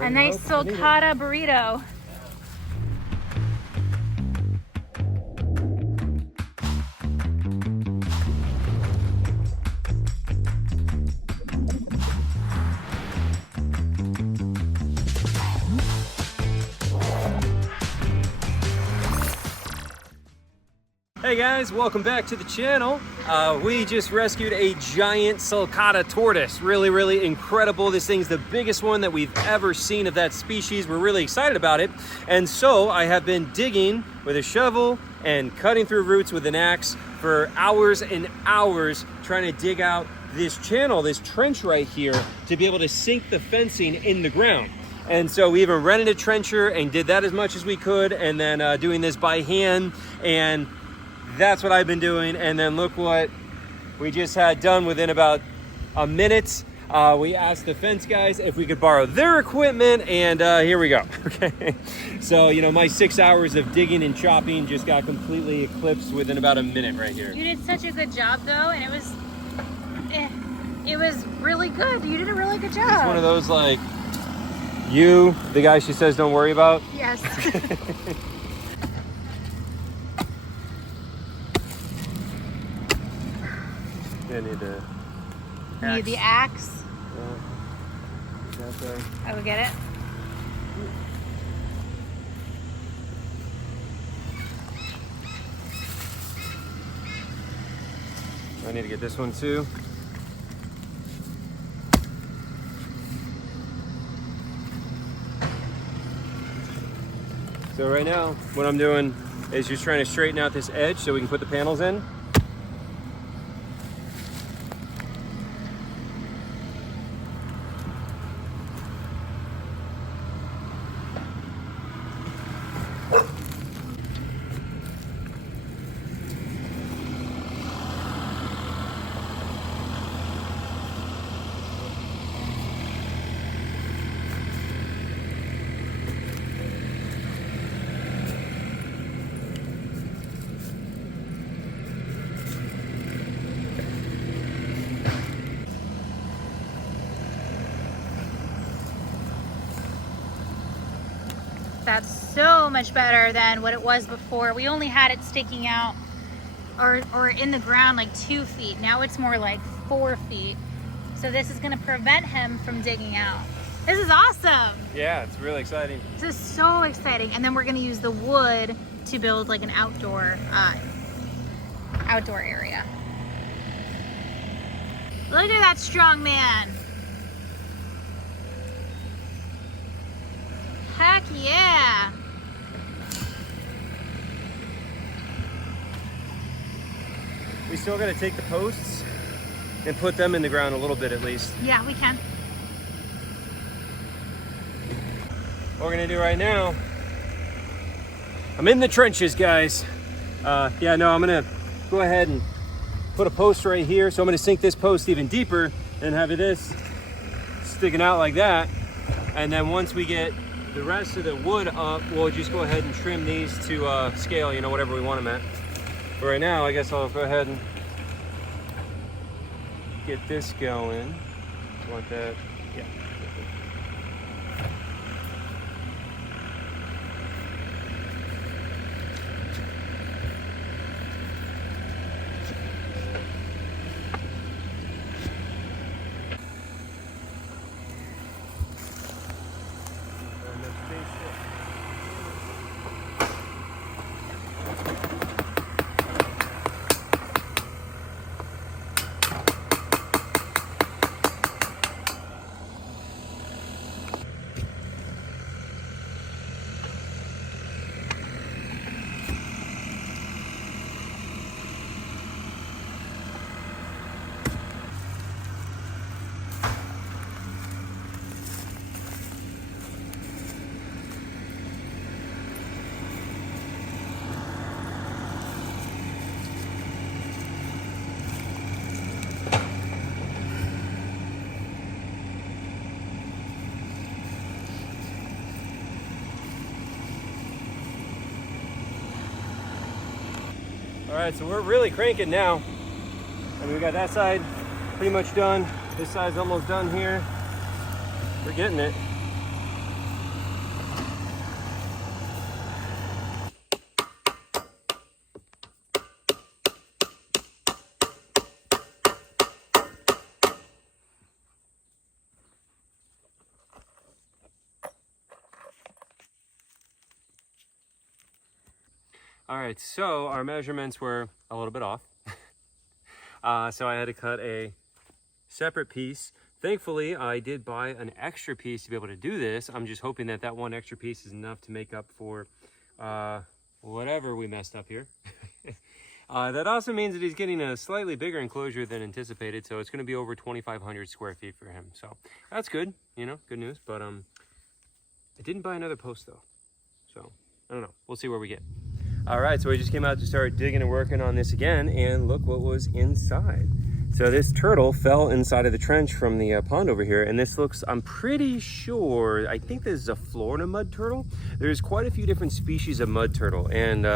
A nice sulcata burrito. Hey guys, welcome back to the channel. We just rescued a giant sulcata tortoise. Really incredible. This thing's the biggest one that we've ever seen of that species. We're really excited about it. And so I have been digging with a shovel and cutting through roots with an axe for hours and hours trying to dig out this channel, this trench right here, to be able to sink the fencing in the ground. And so we even rented a trencher and did that as much as we could, and then doing this by hand, and that's what I've been doing. And then look what we just had done within about a minute. We asked the fence guys if we could borrow their equipment, and here we go. Okay, so you know, my 6 hours of digging and chopping just got completely eclipsed within about a minute right here. You did such a good job though, and it was really good. You did a really good job. It's one of those, like, you, the guy she says don't worry about. Yes. I need the axe. You need the axe. Yeah. I will get it. I need to get this one too. So right now, what I'm doing is just trying to straighten out this edge so we can put the panels in. That's so much better than what it was before. We only had it sticking out or in the ground like 2 feet. Now it's more like 4 feet. So this is gonna prevent him from digging out. This is awesome. Yeah, it's really exciting. This is so exciting. And then we're gonna use the wood to build like an outdoor area. Look at that strong man. Heck yeah. We still got to take the posts and put them in the ground a little bit at least. Yeah, we can. What we're gonna do right now, I'm in the trenches, guys. I'm gonna go ahead and put a post right here. So I'm gonna sink this post even deeper and have this sticking out like that. And then once we get the rest of the wood up, we'll just go ahead and trim these to scale, you know, whatever we want them at. But right now, I guess I'll go ahead and get this going. Want that? Yeah. All right, so we're really cranking now. And we got that side pretty much done. This side's almost done here. We're getting it. All right, so our measurements were a little bit off. So I had to cut a separate piece. Thankfully, I did buy an extra piece to be able to do this. I'm just hoping that that one extra piece is enough to make up for whatever we messed up here. That also means that he's getting a slightly bigger enclosure than anticipated, so it's going to be over 2,500 square feet for him. So that's good, you know, good news. But I didn't buy another post though, so I don't know. We'll see where we get. All right, so we just came out to start digging and working on this again, and look what was inside. So this turtle fell inside of the trench from the pond over here, and this looks, I'm pretty sure, I think this is a Florida mud turtle. There's quite a few different species of mud turtle, and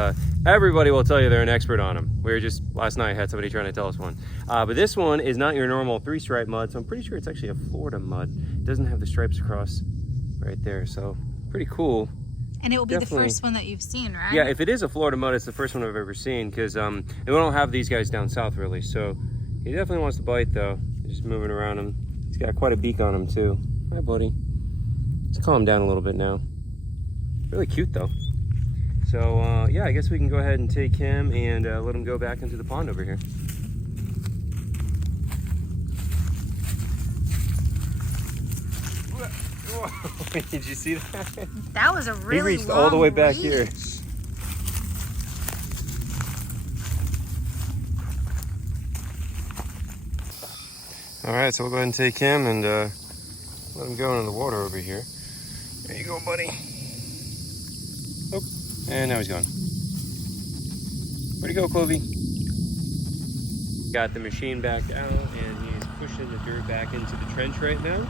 everybody will tell you they're an expert on them. We were just, last night had somebody trying to tell us one. But this one is not your normal 3-stripe mud, so I'm pretty sure it's actually a Florida mud. It doesn't have the stripes across right there, so pretty cool. And it will be the first one that you've seen, right? Yeah, if it is a Florida mud, it's the first one I've ever seen, because we don't have these guys down south really, so he definitely wants to bite though. He's just moving around him. He's got quite a beak on him too. Hi, buddy. Let's calm down a little bit now. Really cute though. So yeah, I guess we can go ahead and take him and let him go back into the pond over here. Whoa. Did you see that? That was a really He reached long all the way back reach. here. All right, so we'll go ahead and take him and let him go into the water over here. There you go, buddy. Oh, and now he's gone. Where'd he go, Clovey? Got the machine back out, and he's pushing the dirt back into the trench right now.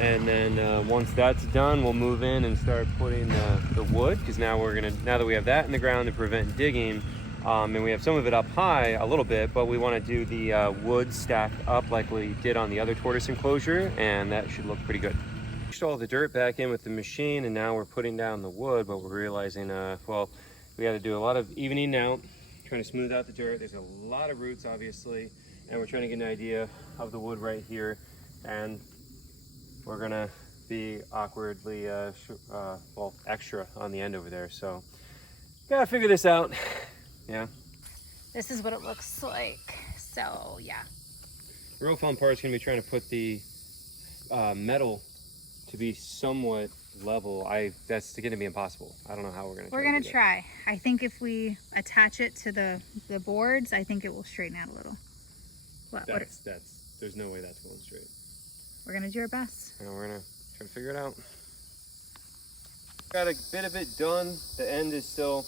And then once that's done, we'll move in and start putting the wood, because now that we have that in the ground to prevent digging, and we have some of it up high a little bit, but we want to do the wood stacked up like we did on the other tortoise enclosure, and that should look pretty good. Pushed all the dirt back in with the machine, and now we're putting down the wood, but we're realizing, well, we got to do a lot of evening out, trying to smooth out the dirt. There's a lot of roots, obviously, and we're trying to get an idea of the wood right here, and we're gonna be awkwardly, well, extra on the end over there. So, gotta figure this out. Yeah. This is what it looks like. So, yeah. The real fun part is gonna be trying to put the metal to be somewhat level. That's gonna be impossible. I don't know how we're gonna. We're gonna try. I think if we attach it to the boards, I think it will straighten out a little. There's no way that's going straight. We're gonna do our best. And we're gonna try to figure it out. Got a bit of it done. The end is still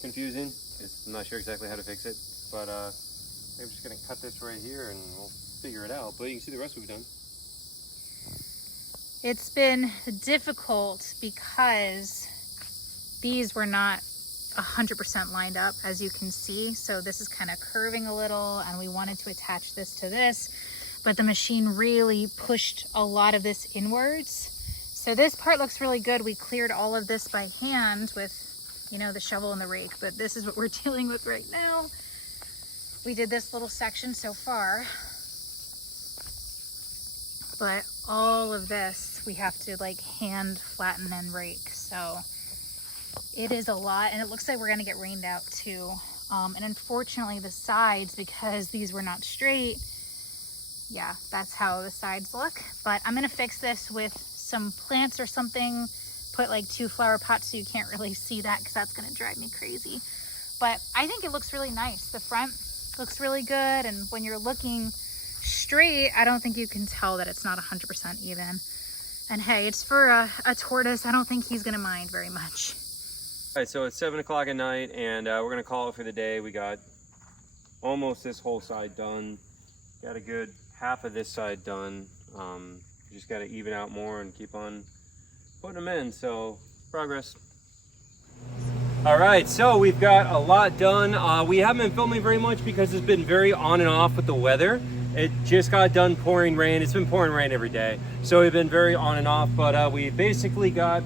confusing because I'm not sure exactly how to fix it. But I'm just gonna cut this right here and we'll figure it out. But you can see the rest we've done. It's been difficult because these were not 100% lined up, as you can see. So this is kind of curving a little, and we wanted to attach this to this, but the machine really pushed a lot of this inwards. So this part looks really good. We cleared all of this by hand with, you know, the shovel and the rake, but this is what we're dealing with right now. We did this little section so far, but all of this we have to like hand flatten and rake. So it is a lot, and it looks like we're gonna get rained out too. And unfortunately the sides, because these were not straight, yeah, that's how the sides look. But I'm gonna fix this with some plants or something, put like 2 flower pots so you can't really see that, because that's gonna drive me crazy. But I think it looks really nice. The front looks really good, and when you're looking straight, I don't think you can tell that it's not 100% even. And hey, it's for a tortoise. I don't think he's gonna mind very much. All right, so it's 7 o'clock at night, and we're gonna call it for the day. We got almost this whole side done. Got a good half of this side done. Just got to even out more and keep on putting them in. So progress. All right, so we've got a lot done. We haven't been filming very much because it's been very on and off with the weather. It just got done pouring rain. It's been pouring rain every day, so we've been very on and off. But we basically got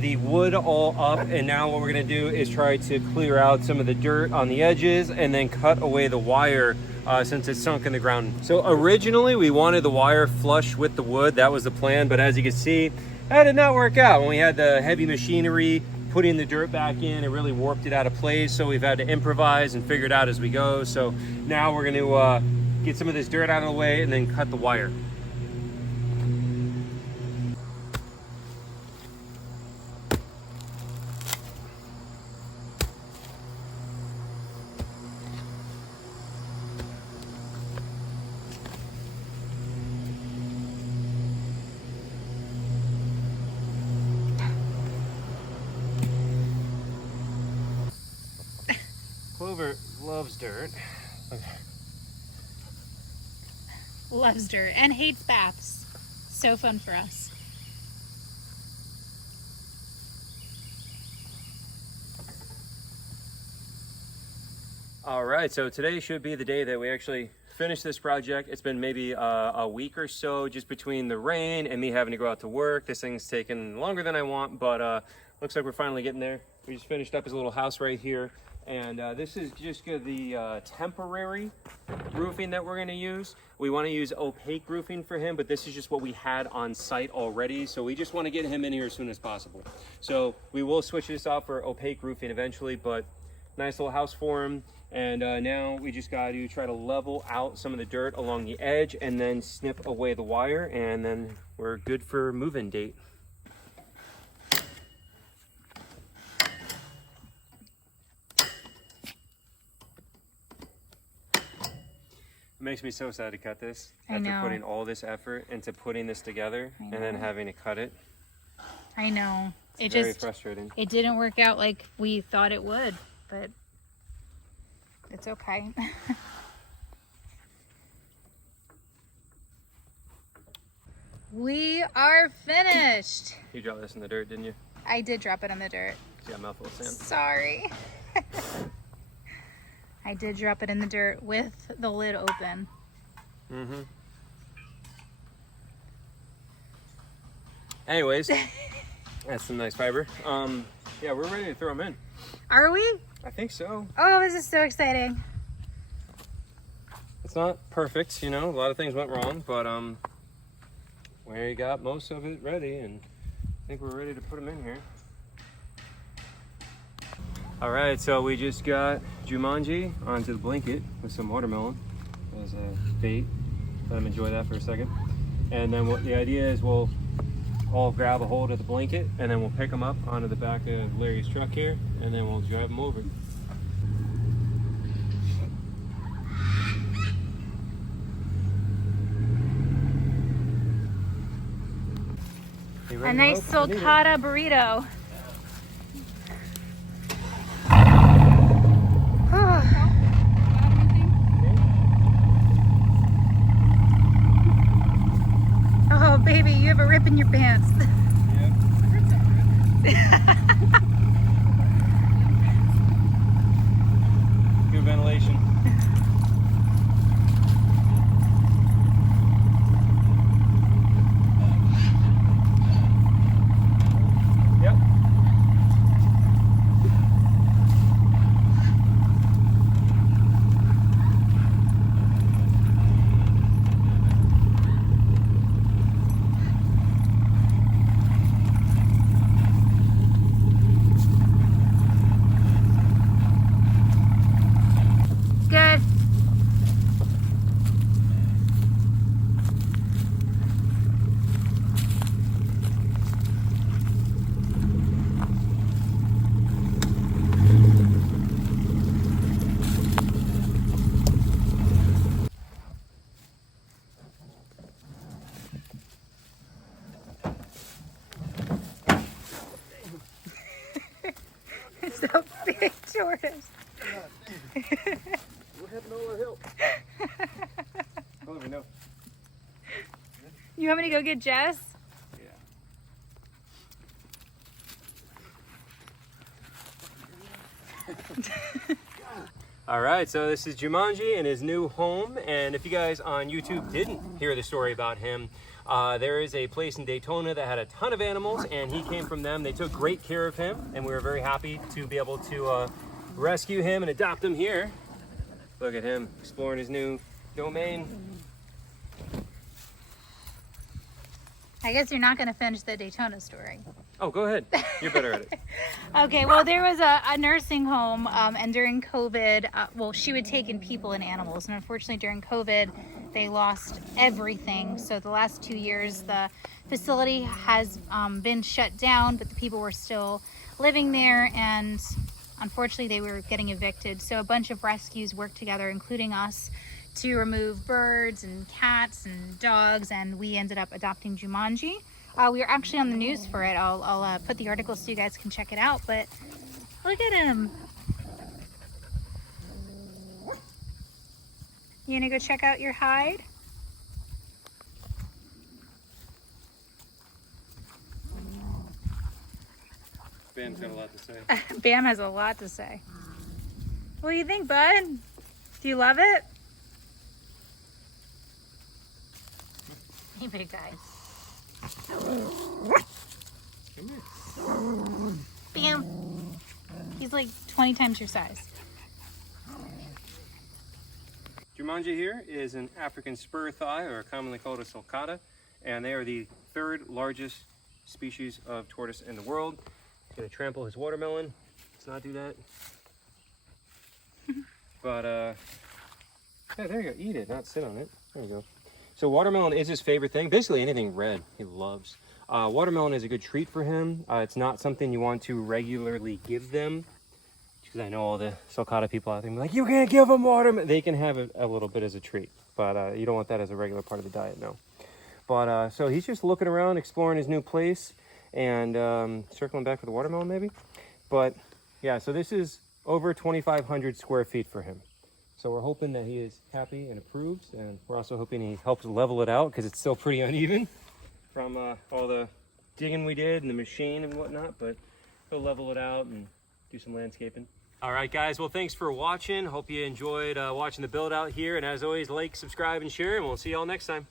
the wood all up, and now what we're gonna do is try to clear out some of the dirt on the edges and then cut away the wire since it's sunk in the ground. So originally we wanted the wire flush with the wood. That was the plan, but as you can see, that did not work out. When we had the heavy machinery putting the dirt back in, it really warped it out of place. So we've had to improvise and figure it out as we go. So now we're going to get some of this dirt out of the way and then cut the wire. Clover loves dirt. Loves dirt and hates baths. So fun for us. All right, so today should be the day that we actually finish this project. It's been maybe a week or so just between the rain and me having to go out to work. This thing's taken longer than I want, but looks like we're finally getting there. We just finished up his little house right here. And this is just the temporary roofing that we're going to use. We want to use opaque roofing for him, but this is just what we had on site already. So we just want to get him in here as soon as possible. So we will switch this out for opaque roofing eventually, but nice little house for him. And now we just got to try to level out some of the dirt along the edge and then snip away the wire, and then we're good for move-in date. It makes me so sad to cut this after putting all this effort into putting this together and then having to cut it. I know. It's very frustrating. It didn't work out like we thought it would, but it's okay. We are finished. You dropped this in the dirt, didn't you? I did drop it in the dirt. You got a mouthful of sand. Sorry. I did drop it in the dirt with the lid open. Mm-hmm. Anyways, that's some nice fiber. Yeah, we're ready to throw them in. Are we? I think so. Oh, this is so exciting. It's not perfect, you know, a lot of things went wrong, but we got most of it ready, and I think we're ready to put them in here. All right, so we just got Jumanji onto the blanket with some watermelon as a bait. Let him enjoy that for a second. And then what the idea is, we'll all grab a hold of the blanket and then we'll pick them up onto the back of Larry's truck here, and then we'll drive them over. A nice sulcata burrito. Oh, baby, you have a rip in your pants. Good ventilation. It's a big tortoise. We're heading over a hill. Oh, we know. You want me to go get Jess? Yeah. All right, so this is Jumanji in his new home, and if you guys on YouTube didn't hear the story about him, there is a place in Daytona that had a ton of animals, and he came from them. They took great care of him, and we were very happy to be able to rescue him and adopt him here. Look at him exploring his new domain. I guess you're not going to finish the Daytona story. Oh, go ahead. You're better at it. Okay, well, there was a nursing home, and during COVID, well, she would take in people and animals, and unfortunately during COVID, they lost everything. So the last 2 years, the facility has been shut down, but the people were still living there, and unfortunately they were getting evicted. So a bunch of rescues worked together, including us, to remove birds and cats and dogs, and we ended up adopting Jumanji. We were actually on the news for it. I'll put the article so you guys can check it out, but look at him. You gonna go check out your hide? Bam's got a lot to say. Bam has a lot to say. What do you think, bud? Do you love it? Hey, big guy. Come here. Bam. He's like 20 times your size. Jumanji here is an African spur thigh, or commonly called a sulcata, and they are the 3rd largest species of tortoise in the world. He's gonna trample his watermelon. Let's not do that. But yeah, there you go. Eat it, not sit on it. There you go. So watermelon is his favorite thing. Basically anything red he loves. Watermelon is a good treat for him. It's not something you want to regularly give them, because I know all the sulcata people out there be like, you can't give them watermelon. They can have it a little bit as a treat, but you don't want that as a regular part of the diet, no. But so he's just looking around, exploring his new place, and circling back for the watermelon maybe. But yeah, so this is over 2,500 square feet for him. So we're hoping that he is happy and approves, and we're also hoping he helps level it out, because it's still pretty uneven from all the digging we did and the machine and whatnot, but he'll level it out and do some landscaping. All right, guys, well, thanks for watching. Hope you enjoyed watching the build out here, and as always, like, subscribe, and share, and we'll see you all next time.